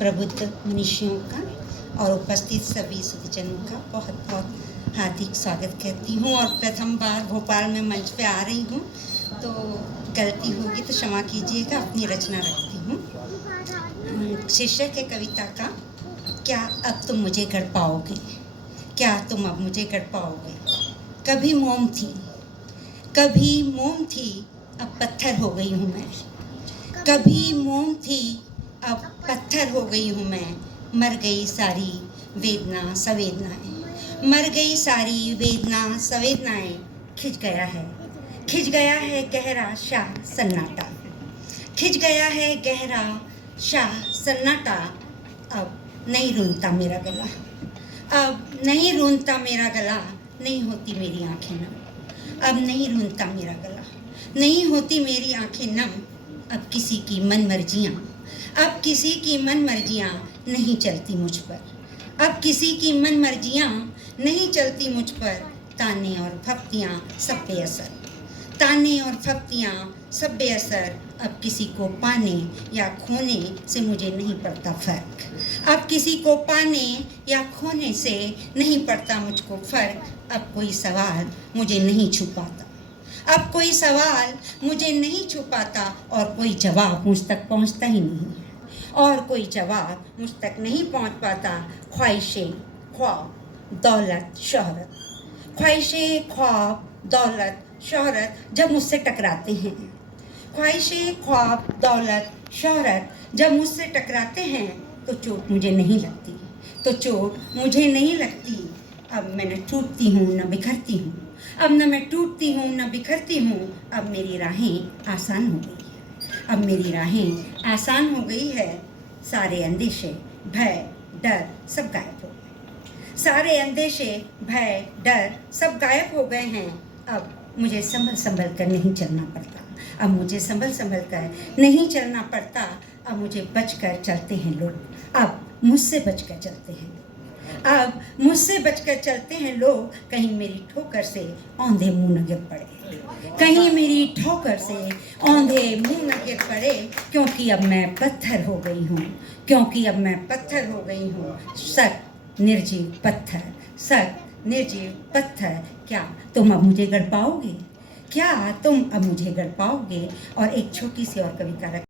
प्रबुद्ध मनुष्यों का और उपस्थित सभी सज्जनों का बहुत बहुत हार्दिक स्वागत करती हूँ। और प्रथम बार भोपाल में मंच पे आ रही हूँ, तो गलती होगी तो क्षमा कीजिएगा। अपनी रचना रखती हूँ। शीर्षक है कविता का, क्या अब तुम मुझे गढ़ पाओगे, क्या तुम अब मुझे गढ़ पाओगे। कभी मोम थी अब पत्थर हो गई हूँ मैं, कभी मोम थी अब पत्थर हो गई हूँ मैं। मर गई सारी वेदना संवेदनाएं, मर गई सारी वेदना संवेदनाएं। खिंच गया है गहरा शाह सन्नाटा, खिंच गया है गहरा शाह सन्नाटा। अब नहीं रूंधता मेरा गला, अब नहीं रूंधता मेरा गला, नहीं होती मेरी आंखें नम। अब नहीं रूंधता मेरा गला, नहीं होती मेरी आंखें नम। अब किसी की मन मर्जियाँ, अब किसी की मन मर्जियाँ नहीं चलती मुझ पर, अब किसी की मन मर्जियाँ नहीं चलती मुझ पर। ताने और फप्तियाँ सब बेअसर, ताने और फप्तियाँ सब बेअसर। अब किसी को पाने या खोने से मुझे नहीं पड़ता फ़र्क, अब किसी को पाने या खोने से नहीं पड़ता मुझको फ़र्क। अब कोई सवाल मुझे नहीं छुपाता, अब कोई सवाल मुझे नहीं छुपाता, और कोई जवाब मुझ तक पहुंचता ही नहीं, और कोई जवाब मुझ तक नहीं पहुंच पाता। ख्वाहिशें ख्वाब दौलत शोहरत, ख्वाहिशें ख्वाब दौलत शोहरत जब मुझसे टकराते हैं, ख्वाहिशें ख्वाब दौलत शोहरत जब मुझसे टकराते हैं, तो चोट मुझे नहीं लगती, तो चोट मुझे नहीं लगती। अब मैं न टूटती हूँ न बिखरती हूँ, अब न मैं टूटती हूँ न बिखरती हूँ। अब मेरी राहें आसान हो गई है, अब मेरी राहें आसान हो गई है। सारे अंदेशे भय डर सब गायब हो गए, सारे अंदेशे भय डर सब गायब हो गए हैं। अब मुझे संभल कर नहीं चलना पड़ता, अब मुझे संभल कर नहीं चलना पड़ता। अब मुझे बचकर चलते हैं लोग, अब मुझसे बचकर चलते हैं लोग, अब मुझसे बचकर चलते हैं लोग। कहीं मेरी ठोकर से औंधे मुंह न गिर पड़े, कहीं मेरी ठोकर से औंधे मुंह न गिर पड़े। क्योंकि अब मैं पत्थर हो गई हूँ, क्योंकि अब मैं पत्थर हो गई हूँ। सख्त निर्जीव पत्थर, सख्त निर्जीव पत्थर। क्या तुम अब मुझे गढ़ पाओगे, क्या तुम अब मुझे गढ़ पाओगे। और एक छोटी सी और कविता